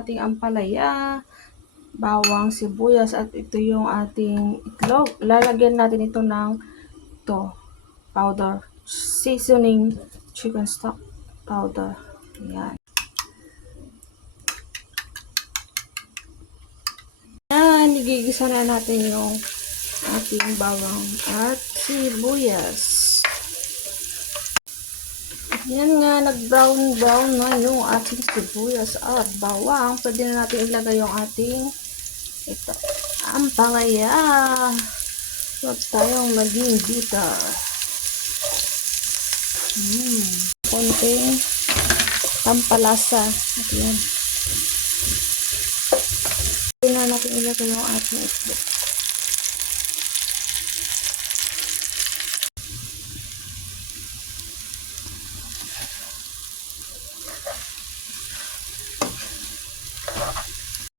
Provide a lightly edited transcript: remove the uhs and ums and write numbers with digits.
ating ampalaya, bawang, sibuyas, at ito yung ating itlog. Lalagyan natin ito ng powder, seasoning chicken stock powder. Ayan. Ayan, igigisa na natin yung ating bawang at sibuyas. Yan nga, nag-brown na yung ating sibuyas at bawang. Pwede na natin ilagay yung ating ampalaya. Huwag tayong maging bitter. Konting pampalasa. At yan. Pwede na natin ilagay yung ating itlog.